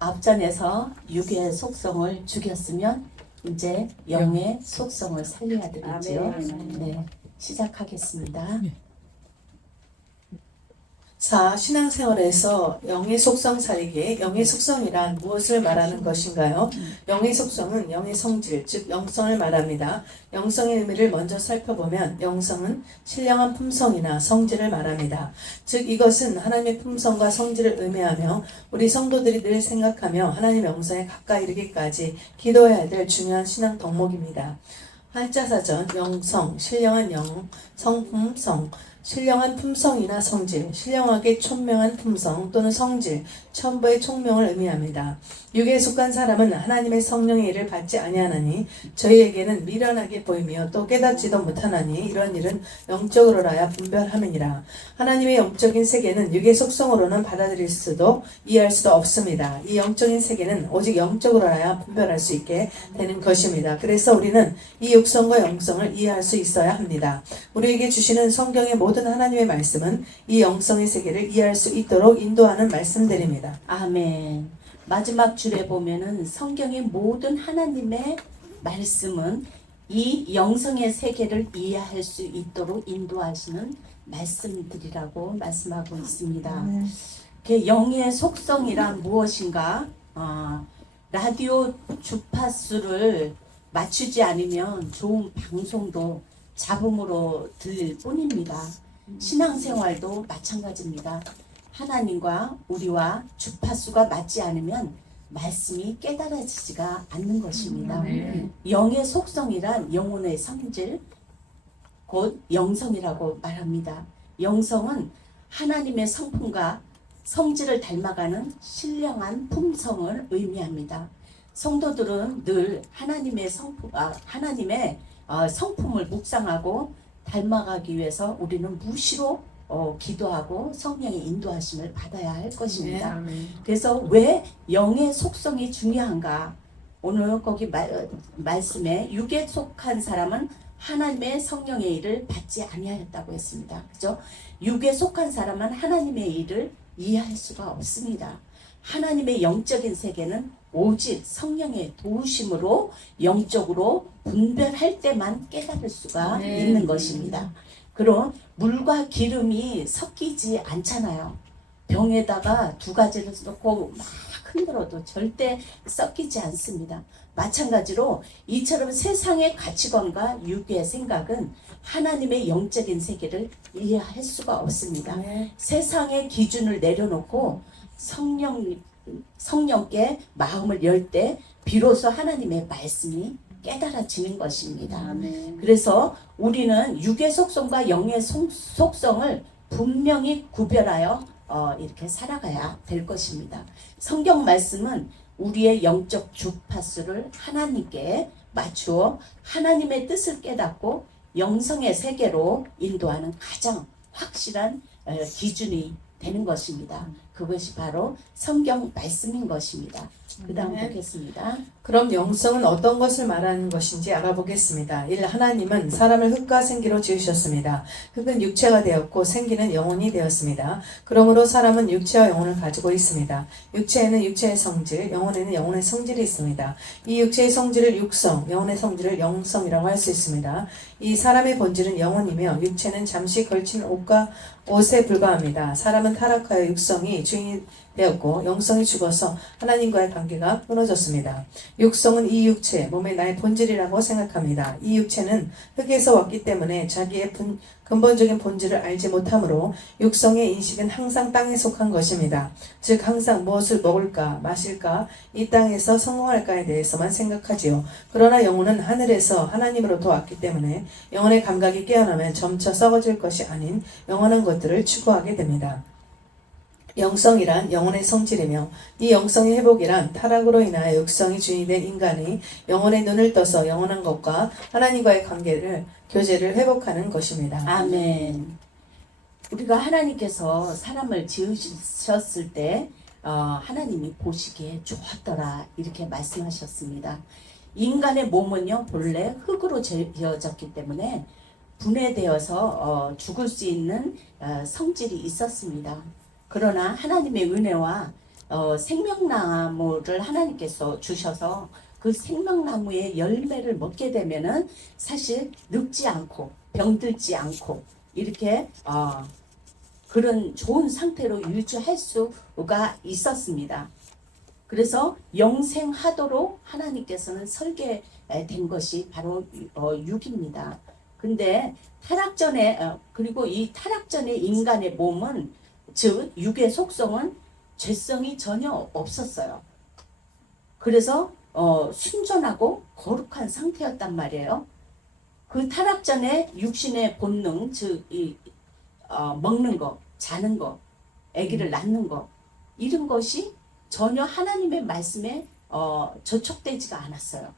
앞전에서 육의 속성을 죽였으면 이제 영의 속성을 살려야 되겠지요. 네, 시작하겠습니다. 자, 신앙생활에서 영의 속성 살리기, 영의 속성이란 무엇을 말하는 것인가요? 영의 속성은 영의 성질, 즉 영성을 말합니다. 영성의 의미를 먼저 살펴보면 영성은 신령한 품성이나 성질을 말합니다. 즉 이것은 하나님의 품성과 성질을 의미하며 우리 성도들이 늘 생각하며 하나님 영성에 가까이 이르기까지 기도해야 될 중요한 신앙 덕목입니다. 한자사전 영성, 신령한 영, 성품성, 신령한 품성이나 성질, 신령하게 총명한 품성 또는 성질, 천부의 총명을 의미합니다. 육에 속한 사람은 하나님의 성령의 일을 받지 아니하나니 저희에게는 미련하게 보이며 또 깨닫지도 못하나니 이런 일은 영적으로라야 분별함이니라. 하나님의 영적인 세계는 육의 속성으로는 받아들일 수도 이해할 수도 없습니다. 이 영적인 세계는 오직 영적으로라야 분별할 수 있게 되는 것입니다. 그래서 우리는 이 육성과 영성을 이해할 수 있어야 합니다. 우리에게 주시는 성경의 모든 하나님의 말씀은 이 영성의 세계를 이해할 수 있도록 인도하는 말씀들입니다. 아멘. 마지막 줄에 보면은 성경의 모든 하나님의 말씀은 이 영성의 세계를 이해할 수 있도록 인도하시는 말씀들이라고 말씀하고 있습니다. 그 영의 속성이란 무엇인가? 라디오 주파수를 맞추지 않으면 좋은 방송도 잡음으로 들릴 뿐입니다. 신앙생활도 마찬가지입니다. 하나님과 우리와 주파수가 맞지 않으면 말씀이 깨달아지지가 않는 것입니다. 영의 속성이란 영혼의 성질, 곧 영성이라고 말합니다. 영성은 하나님의 성품과 성질을 닮아가는 신령한 품성을 의미합니다. 성도들은 늘 하나님의 성품을 묵상하고 닮아가기 위해서 우리는 무시로 기도하고 성령의 인도하심을 받아야 할 것입니다. 그래서 왜 영의 속성이 중요한가? 오늘 거기 말씀에 육에 속한 사람은 하나님의 성령의 일을 받지 아니하였다고 했습니다. 그죠? 육에 속한 사람은 하나님의 일을 이해할 수가 없습니다. 하나님의 영적인 세계는 오직 성령의 도우심으로 영적으로 분별할 때만 깨달을 수가 있는 것입니다. 그럼 물과 기름이 섞이지 않잖아요. 병에다가 두 가지를 넣고 막 흔들어도 절대 섞이지 않습니다. 마찬가지로 이처럼 세상의 가치관과 육의 생각은 하나님의 영적인 세계를 이해할 수가 없습니다. 세상의 기준을 내려놓고 성령께 마음을 열 때 비로소 하나님의 말씀이 깨달아지는 것입니다. 그래서 우리는 육의 속성과 영의 속성을 분명히 구별하여 이렇게 살아가야 될 것입니다. 성경 말씀은 우리의 영적 주파수를 하나님께 맞추어 하나님의 뜻을 깨닫고 영성의 세계로 인도하는 가장 확실한 기준이 되는 것입니다. 그것이 바로 성경 말씀인 것입니다. 그 다음 보겠습니다. 그럼 영성은 어떤 것을 말하는 것인지 알아보겠습니다. 1. 하나님은 사람을 흙과 생기로 지으셨습니다. 흙은 육체가 되었고 생기는 영혼이 되었습니다. 그러므로 사람은 육체와 영혼을 가지고 있습니다. 육체에는 육체의 성질, 영혼에는 영혼의 성질이 있습니다. 이 육체의 성질을 육성, 영혼의 성질을 영성이라고 할 수 있습니다. 이 사람의 본질은 영혼이며 육체는 잠시 걸친 옷에 불과합니다. 사람은 타락하여 육성이 주인이 되었고 영성이 죽어서 하나님과의 관계가 끊어졌습니다. 육성은 이 육체, 몸의 나의 본질이라고 생각합니다. 이 육체는 흙에서 왔기 때문에 자기의 근본적인 본질을 알지 못하므로 육성의 인식은 항상 땅에 속한 것입니다. 즉 항상 무엇을 먹을까, 마실까, 이 땅에서 성공할까에 대해서만 생각하지요. 그러나 영혼은 하늘에서 하나님으로부터 왔기 때문에 영혼의 감각이 깨어나면 점차 썩어질 것이 아닌 영원한 것들을 추구하게 됩니다. 영성이란 영혼의 성질이며 이 영성의 회복이란 타락으로 인하여 육성이 주인이 된 인간이 영혼의 눈을 떠서 영원한 것과 하나님과의 교제를 회복하는 것입니다. 아멘. 우리가 하나님께서 사람을 지으셨을 때 하나님이 보시기에 좋았더라 이렇게 말씀하셨습니다. 인간의 몸은요 본래 흙으로 지어졌기 때문에 분해되어서 죽을 수 있는 성질이 있었습니다. 그러나 하나님의 은혜와 생명나무를 하나님께서 주셔서 그 생명나무의 열매를 먹게 되면은 사실 늙지 않고 병들지 않고 이렇게 그런 좋은 상태로 유지할 수가 있었습니다. 그래서 영생하도록 하나님께서는 설계된 것이 바로 육입니다. 근데 타락전에 그리고 이 타락전의 인간의 몸은 즉 육의 속성은 죄성이 전혀 없었어요. 그래서 순전하고 거룩한 상태였단 말이에요. 그 타락전에 육신의 본능 즉 먹는 거, 자는 거, 아기를 낳는 거 이런 것이 전혀 하나님의 말씀에 저촉되지가 않았어요.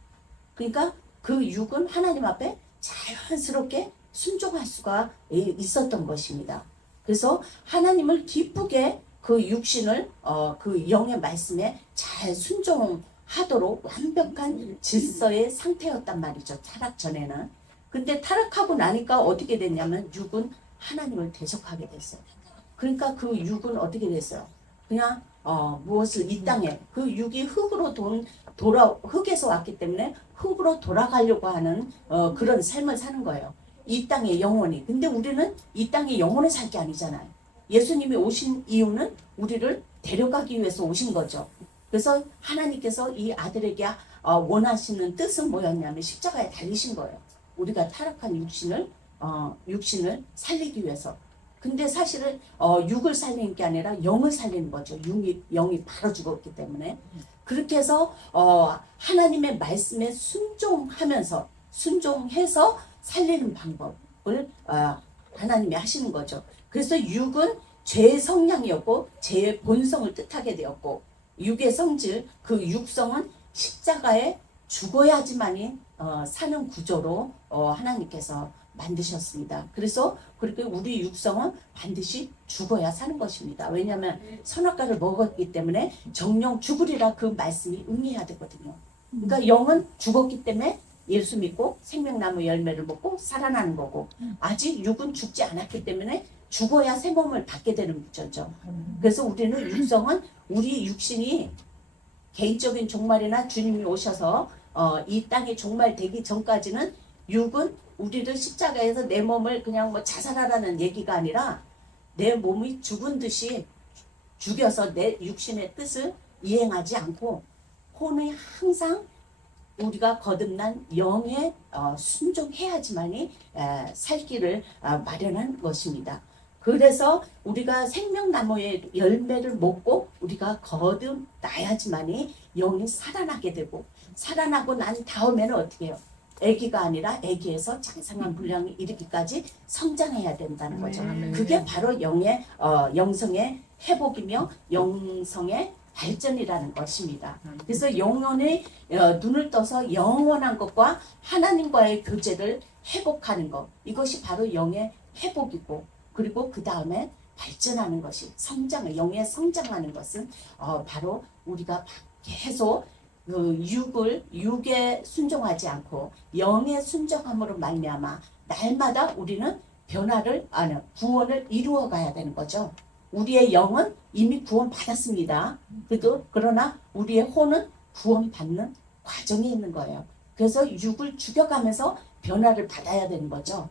그러니까 그 육은 하나님 앞에 자연스럽게 순종할 수가 있었던 것입니다. 그래서 하나님을 기쁘게 그 육신을 그 영의 말씀에 잘 순종하도록 완벽한 질서의 상태였단 말이죠. 타락 전에는. 근데 타락하고 나니까 어떻게 됐냐면 육은 하나님을 대적하게 됐어요. 그러니까 그 육은 어떻게 됐어요? 그냥 무엇을 이 땅에 그 육이 흙으로 흙에서 왔기 때문에 흙으로 돌아가려고 하는 그런 삶을 사는 거예요. 이 땅의 영혼이. 근데 우리는 이 땅의 영혼을 살 게 아니잖아요. 예수님이 오신 이유는 우리를 데려가기 위해서 오신 거죠. 그래서 하나님께서 이 아들에게 원하시는 뜻은 뭐였냐면 십자가에 달리신 거예요. 우리가 타락한 육신을 살리기 위해서. 근데 사실은 육을 살리는 게 아니라 영을 살리는 거죠. 영이 바로 죽었기 때문에. 그렇게 해서 하나님의 말씀에 순종해서 살리는 방법을 하나님이 하시는 거죠. 그래서 육은 죄의 성향이었고 죄의 본성을 뜻하게 되었고 육의 성질, 그 육성은 십자가에 죽어야지만이 사는 구조로 하나님께서 만드셨습니다. 그래서 그렇게 우리 육성은 반드시 죽어야 사는 것입니다. 왜냐하면 선악과를 먹었기 때문에 정령 죽으리라 그 말씀이 응해야 되거든요. 그러니까 영은 죽었기 때문에 예수 믿고 생명나무 열매를 먹고 살아나는 거고 아직 육은 죽지 않았기 때문에 죽어야 새 몸을 받게 되는 구조죠. 그래서 우리는 육성은 우리 육신이 개인적인 종말이나 주님이 오셔서 이 땅에 종말되기 전까지는 육은 우리를 십자가에서 내 몸을 그냥 뭐 자살하라는 얘기가 아니라 내 몸이 죽은 듯이 죽여서 내 육신의 뜻을 이행하지 않고 혼이 항상 우리가 거듭난 영에 순종해야지만이 살 길을 마련한 것입니다. 그래서 우리가 생명나무의 열매를 먹고 우리가 거듭나야지만이 영이 살아나게 되고 살아나고 난 다음에는 어떻게 해요? 아기가 아니라 아기에서 장성한 분량이 이르기까지 성장해야 된다는 거죠. 그게 바로 영성의 회복이며 영성의 발전이라는 것입니다. 그래서 영혼의 눈을 떠서 영원한 것과 하나님과의 교제를 회복하는 것 이것이 바로 영의 회복이고 그리고 그 다음에 발전하는 것이 영의 성장하는 것은 바로 우리가 계속 그 육에 순종하지 않고 영에 순종함으로 말미암아 날마다 우리는 구원을 이루어 가야 되는 거죠. 우리의 영은 이미 구원 받았습니다. 그러나 우리의 혼은 구원 받는 과정에 있는 거예요. 그래서 육을 죽여가면서 변화를 받아야 되는 거죠.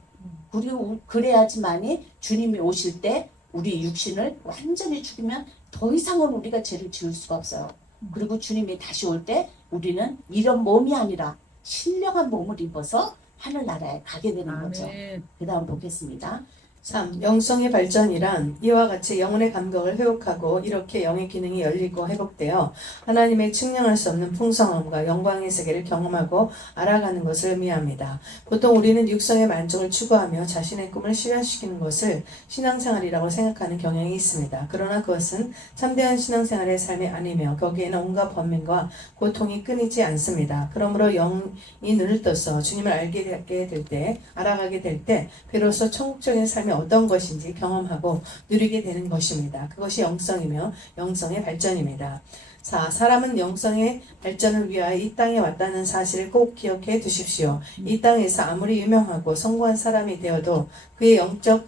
그리고 그래야지만이 주님이 오실 때 우리 육신을 완전히 죽이면 더 이상은 우리가 죄를 지을 수가 없어요. 그리고 주님이 다시 올 때 우리는 이런 몸이 아니라 신령한 몸을 입어서 하늘나라에 가게 되는 거죠. 그 다음 보겠습니다. 3. 영성의 발전이란 이와 같이 영혼의 감각을 회복하고 이렇게 영의 기능이 열리고 회복되어 하나님의 측량할 수 없는 풍성함과 영광의 세계를 경험하고 알아가는 것을 의미합니다. 보통 우리는 육성의 만족을 추구하며 자신의 꿈을 실현시키는 것을 신앙생활이라고 생각하는 경향이 있습니다. 그러나 그것은 참된 신앙생활의 삶이 아니며 거기에는 온갖 번민과 고통이 끊이지 않습니다. 그러므로 영이 눈을 떠서 주님을 알아가게 될 때 비로소 천국적인 삶이 어떤 것인지 경험하고 누리게 되는 것입니다. 그것이 영성이며 영성의 발전입니다. 4. 사람은 영성의 발전을 위하여 이 땅에 왔다는 사실을 꼭 기억해 두십시오. 이 땅에서 아무리 유명하고 성공한 사람이 되어도 그의 영적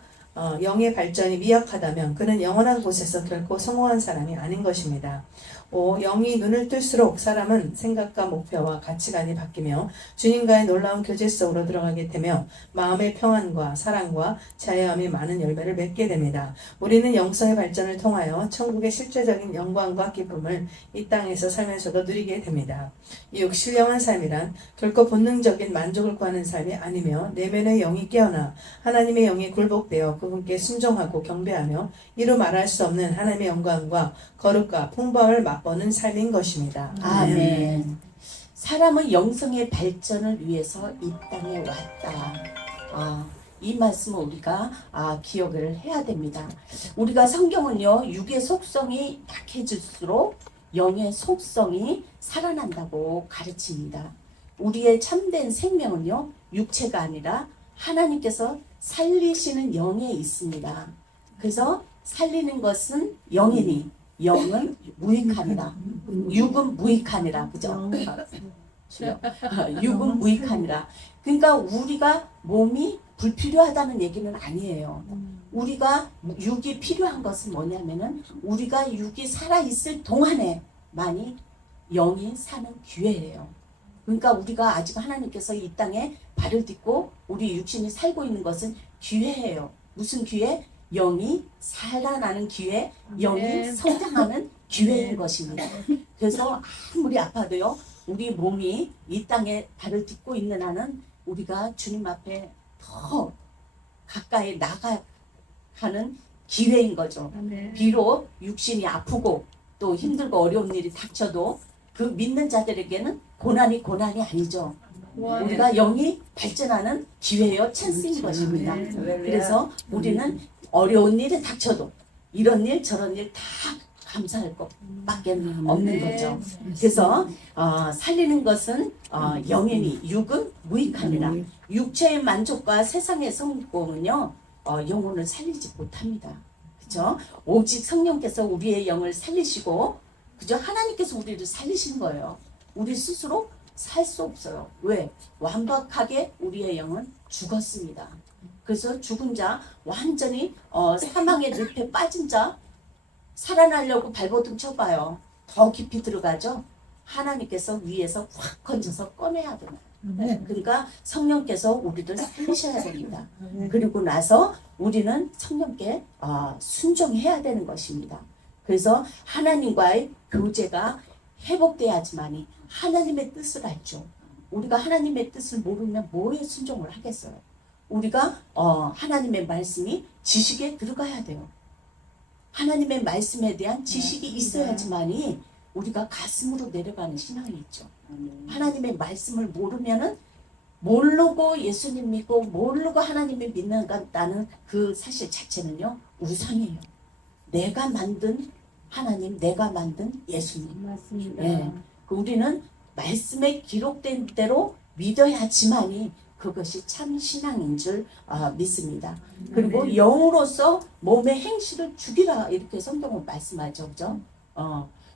영의 발전이 미약하다면 그는 영원한 곳에서 결코 성공한 사람이 아닌 것입니다. 5. 영이 눈을 뜰수록 사람은 생각과 목표와 가치관이 바뀌며 주님과의 놀라운 교제 속으로 들어가게 되며 마음의 평안과 사랑과 자애함이 많은 열매를 맺게 됩니다. 우리는 영성의 발전을 통하여 천국의 실제적인 영광과 기쁨을 이 땅에서 살면서도 누리게 됩니다. 6. 신령한 삶이란 결코 본능적인 만족을 구하는 삶이 아니며 내면의 영이 깨어나 하나님의 영이 굴복되어 그분께 순종하고 경배하며 이루 말할 수 없는 하나님의 영광과 거룩과 풍부함을 맛보는 삶인 것입니다. 아멘. 사람은 영성의 발전을 위해서 이 땅에 왔다. 이 말씀을 우리가 기억을 해야 됩니다. 우리가 성경은요, 육의 속성이 약해질수록 영의 속성이 살아난다고 가르칩니다. 우리의 참된 생명은요, 육체가 아니라 하나님께서 살리시는 영에 있습니다. 그래서 살리는 것은 영이니 영은 무익함이라. 육은 무익함이라. 그죠? 육은 무익함이라. 그러니까 우리가 몸이 불필요하다는 얘기는 아니에요. 우리가 육이 필요한 것은 뭐냐면은 우리가 육이 살아있을 동안에만이 영이 사는 기회예요. 그러니까 우리가 아직 하나님께서 이 땅에 발을 딛고 우리 육신이 살고 있는 것은 기회예요. 무슨 기회? 영이 살아나는 기회, 영이 성장하는 기회인 것입니다. 그래서 아무리 아파도요, 우리 몸이 이 땅에 발을 딛고 있는 한은 우리가 주님 앞에 더 가까이 나가가는 기회인 거죠. 비록 육신이 아프고 또 힘들고 어려운 일이 닥쳐도 그 믿는 자들에게는 고난이 아니죠. 우리가 영이 발전하는 기회요, 찬스인 것입니다. 그래서 우리는 어려운 일이 닥쳐도 이런 일 저런 일 다 감사할 것밖에 없는 거죠. 그래서 살리는 것은 영이니 육은 무익함이라. 육체의 만족과 세상의 성공은요, 영혼을 살리지 못합니다. 그죠? 오직 성령께서 우리의 영을 살리시고, 그죠? 하나님께서 우리를 살리신 거예요. 우리 스스로 살 수 없어요. 왜? 완벽하게 우리의 영은 죽었습니다. 그래서 죽은 자, 완전히 사망의 늪에 빠진 자, 살아나려고 발버둥 쳐봐요. 더 깊이 들어가죠? 하나님께서 위에서 확 건져서 꺼내야 되나요? 그러니까 성령께서 우리를 살리셔야 됩니다. 그리고 나서 우리는 성령께 순종해야 되는 것입니다. 그래서 하나님과의 교제가 회복돼야지만이 하나님의 뜻을 알죠. 우리가 하나님의 뜻을 모르면 뭐에 순종을 하겠어요? 우리가 하나님의 말씀이 지식에 들어가야 돼요. 하나님의 말씀에 대한 지식이 있어야지만이 우리가 가슴으로 내려가는 신앙이 있죠. 하나님의 말씀을 모르면은 모르고 예수님 믿고 모르고 하나님을 믿는다는 그 사실 자체는요, 우상이에요. 내가 만든 하나님, 내가 만든 예수님. 맞습니다. 예. 우리는 말씀에 기록된 대로 믿어야지만이 그것이 참 신앙인 줄 믿습니다. 그리고 영으로서 몸의 행실을 죽이라 이렇게 성경은 말씀하죠. 그죠?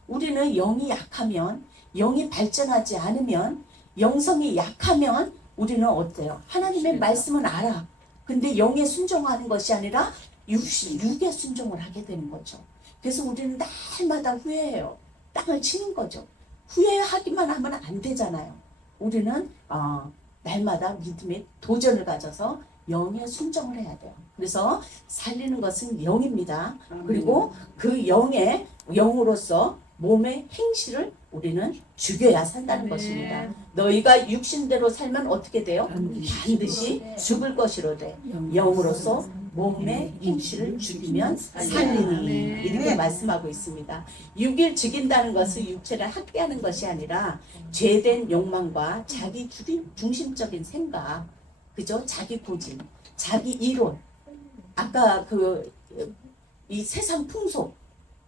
우리는 영이 약하면, 영이 발전하지 않으면, 영성이 약하면 우리는 어때요? 하나님의 말씀은 알아. 근데 영에 순종하는 것이 아니라 육에 순종을 하게 되는 거죠. 그래서 우리는 날마다 후회해요. 땅을 치는 거죠. 후회하기만 하면 안 되잖아요. 우리는 날마다 믿음의 도전을 가져서 영에 순종을 해야 돼요. 그래서 살리는 것은 영입니다. 그리고 그 영으로서 몸의 행실을 우리는 죽여야 산다는 것입니다. 너희가 육신대로 살면 어떻게 돼요? 반드시 죽을 것이로되 영으로서 몸의 행실을 죽이면 살리니, 이렇게 말씀하고 있습니다. 육을 죽인다는 것은 육체를 학대하는 것이 아니라 죄된 욕망과 자기 중심적인 생각, 그죠? 자기 고집, 자기 이론, 아까 이 세상 풍속,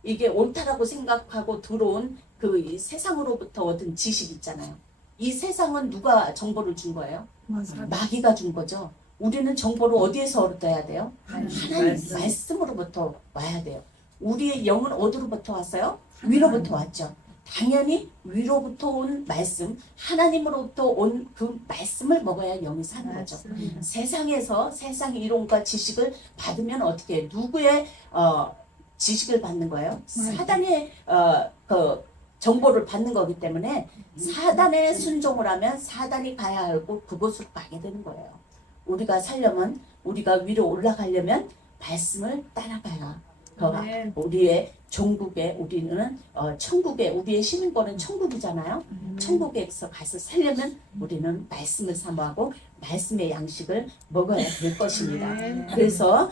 이게 옳다라고 생각하고 들어온 이 세상으로부터 얻은 지식 있잖아요. 이 세상은 누가 정보를 준 거예요? 마귀가 준 거죠. 우리는 정보를 어디에서 얻어야 돼요? 하나님 말씀으로부터 와야 돼요. 우리의 영은 어디로부터 왔어요? 위로부터 왔죠. 당연히 위로부터 온 말씀, 하나님으로부터 온 그 말씀을 먹어야 영이 사는 거죠. 세상에서 세상 이론과 지식을 받으면 어떻게 해요? 누구의 지식을 받는 거예요? 사단의 그 정보를 받는 거기 때문에 사단의 순종을 하면 사단이 가야 하고 그곳으로 가게 되는 거예요. 우리가 살려면, 우리가 위로 올라가려면 말씀을 따라가야 우리의 종국에, 우리는 천국에, 우리의 시민권은 천국이잖아요. 천국에서 가서 살려면 우리는 말씀을 사모하고 말씀의 양식을 먹어야 될 것입니다. 그래서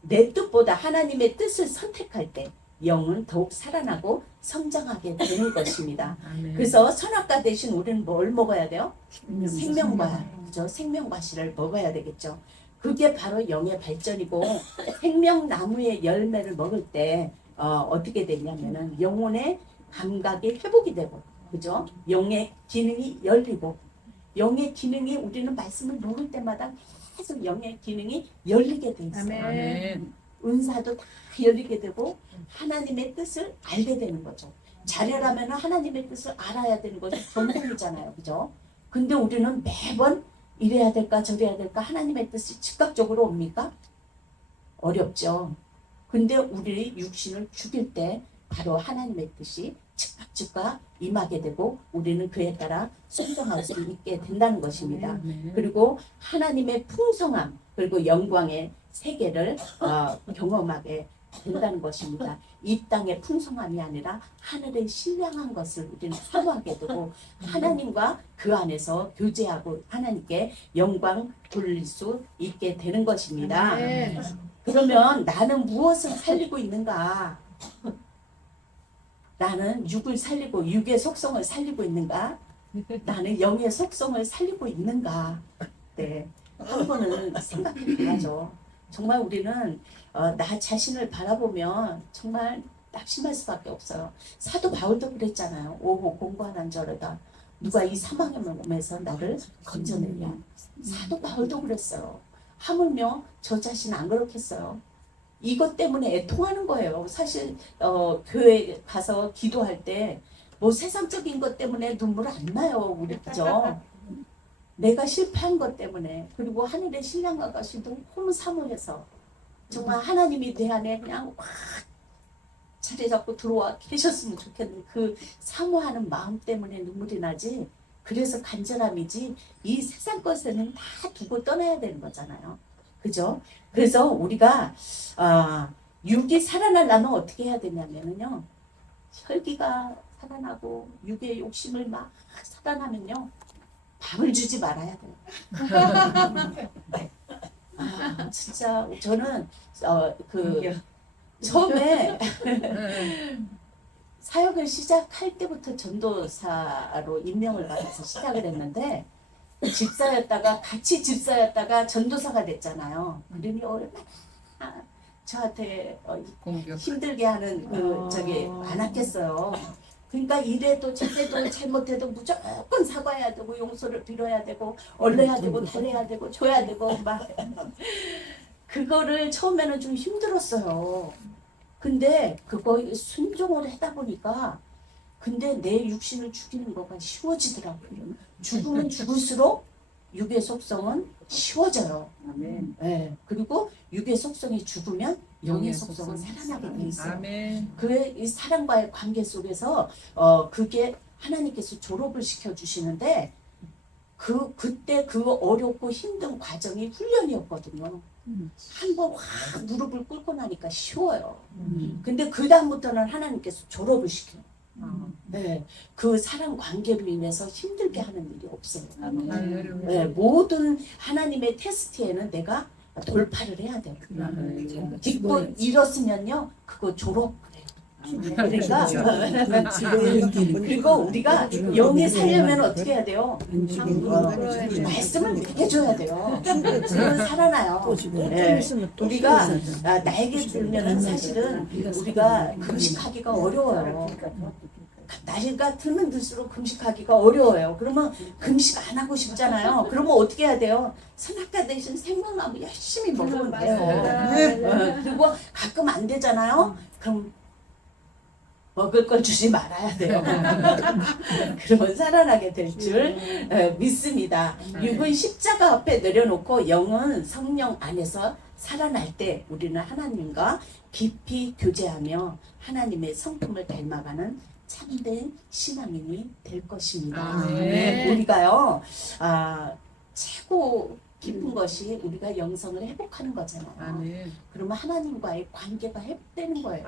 내 뜻보다 하나님의 뜻을 선택할 때 영은 더욱 살아나고 성장하게 되는 것입니다. 그래서 선악과 대신 우리는 뭘 먹어야 돼요? 생명과, 그죠? 생명과실을 먹어야 되겠죠. 그게 바로 영의 발전이고, 생명나무의 열매를 먹을 때 어떻게 되냐면은 영혼의 감각이 회복이 되고, 그죠? 영의 기능이 열리고, 영의 기능이 우리는 말씀을 먹을 때마다 계속 영의 기능이 열리게 돼 있어요. 아멘. 은사도 다 열리게 되고 하나님의 뜻을 알게 되는 거죠. 자녀라면 하나님의 뜻을 알아야 되는 것이 전공이잖아요. 그죠? 근데 우리는 매번 이래야 될까 저래야 될까 하나님의 뜻이 즉각적으로 옵니까? 어렵죠. 근데 우리 육신을 죽일 때 바로 하나님의 뜻이 즉각 임하게 되고 우리는 그에 따라 순종할 수 있게 된다는 것입니다. 그리고 하나님의 풍성함 그리고 영광의 세계를 경험하게 된다는 것입니다. 이 땅의 풍성함이 아니라 하늘의 신령한 것을 우리는 사모하게 되고 하나님과 그 안에서 교제하고 하나님께 영광 돌릴 수 있게 되는 것입니다. 그러면 나는 무엇을 살리고 있는가? 나는 육을 살리고 육의 속성을 살리고 있는가? 나는 영의 속성을 살리고 있는가? 네, 한 번은 생각해 봐야죠. 정말 우리는 나 자신을 바라보면 정말 낙심할 수밖에 없어요. 사도 바울도 그랬잖아요. 오호 공고한 저러다 누가 이 사망의 몸에서 나를 건져내냐. 사도 바울도 그랬어요. 하물며 저 자신 안 그렇겠어요. 이것 때문에 애통하는 거예요. 사실 교회 가서 기도할 때 뭐 세상적인 것 때문에 눈물 안 나요. 우리 그죠? 내가 실패한 것 때문에 그리고 하늘의 신랑과 같이 너무 사모해서 정말 하나님이 내 안에 그냥 확 자리 잡고 들어와 계셨으면 좋겠는 그 사모하는 마음 때문에 눈물이 나지. 그래서 간절함이지 이 세상 것에는 다 두고 떠나야 되는 거잖아요. 그죠? 그래서 우리가 육이 살아나려면 어떻게 해야 되냐면요. 혈기가 살아나고 육의 욕심을 막 살아나면요. 밥을 주지 말아야 돼요. 진짜 저는 처음에 사역을 시작할 때부터 전도사로 임명을 받아서 시작을 했는데 집사였다가 같이 집사였다가 전도사가 됐잖아요. 그러니 얼마나 저한테 힘들게 하는 많았겠어요. 그러니까 이래도 저래도 잘못해도 무조건 사과해야 되고 용서를 빌어야 되고 얼려야 되고 달래야 되고 줘야 되고 막 그거를 처음에는 좀 힘들었어요. 근데 그거 순종을 하다 보니까 근데 내 육신을 죽이는 거가 쉬워지더라고요. 죽으면 죽을수록 육의 속성은 쉬워져요. 네. 그리고 육의 속성이 죽으면 영의 속성은 살아나게 돼 있어요. 이 사랑과의 관계 속에서 그게 하나님께서 졸업을 시켜주시는데 그때 그 어렵고 힘든 과정이 훈련이었거든요. 한번 확 무릎을 꿇고 나니까 쉬워요. 근데 그 다음부터는 하나님께서 졸업을 시켜요. 네, 그 사랑 관계로 인해서 힘들게 하는 일이 없어요. 네, 모든 하나님의 테스트에는 내가 돌파를 해야 돼요. 딛고 잃었으면요, 그거 졸업 그래요. 그러니까 그리고 우리가 영이 살려면 어떻게 해야 돼요? 말씀을 먹여줘야 돼요. 그러면 살아나요. 네. 우리가 나에게 들면은 사실은 우리가 금식하기가 어려워요. 나이가 들면 들수록 금식하기가 어려워요. 그러면 금식 안 하고 싶잖아요. 그러면 어떻게 해야 돼요? 선악과 대신 생명나무 열심히 먹으면 돼요. 그리고 가끔 안 되잖아요. 그럼 먹을 걸 주지 말아야 돼요. 그러면 살아나게 될 줄 믿습니다. 육은 십자가 앞에 내려놓고 영은 성령 안에서 살아날 때 우리는 하나님과 깊이 교제하며 하나님의 성품을 닮아가는 참된 신앙인이 될 것입니다. 우리가요, 최고 기쁜 것이 우리가 영성을 회복하는 거잖아요. 그러면 하나님과의 관계가 회복되는 거예요.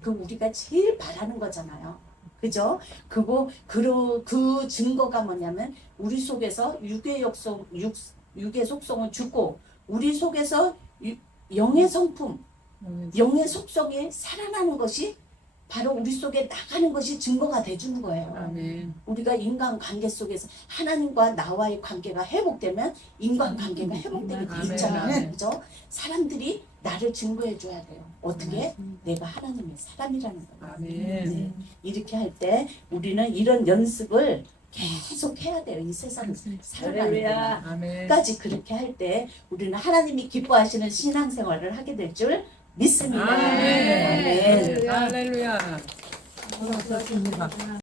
그럼 우리가 제일 바라는 거잖아요. 그죠? 그 증거가 뭐냐면 우리 속에서 육의 속성은 죽고 우리 속에서 영의 성품, 영의 속성이 살아나는 것이 바로 우리 속에 나가는 것이 증거가 돼주는 거예요. 우리가 인간관계 속에서 하나님과 나와의 관계가 회복되면 인간관계가 회복되게 돼 있잖아요. 그죠? 사람들이 나를 증거해 줘야 돼요. 어떻게? 내가 하나님의 사람이라는 거예요. 네. 이렇게 할 때 우리는 이런 연습을 계속 해야 돼요. 이 세상 살아가는 동안. 끝까지 그렇게 할 때 우리는 하나님이 기뻐하시는 신앙생활을 하게 될 줄 믿습니다. 아멘. 할렐루야.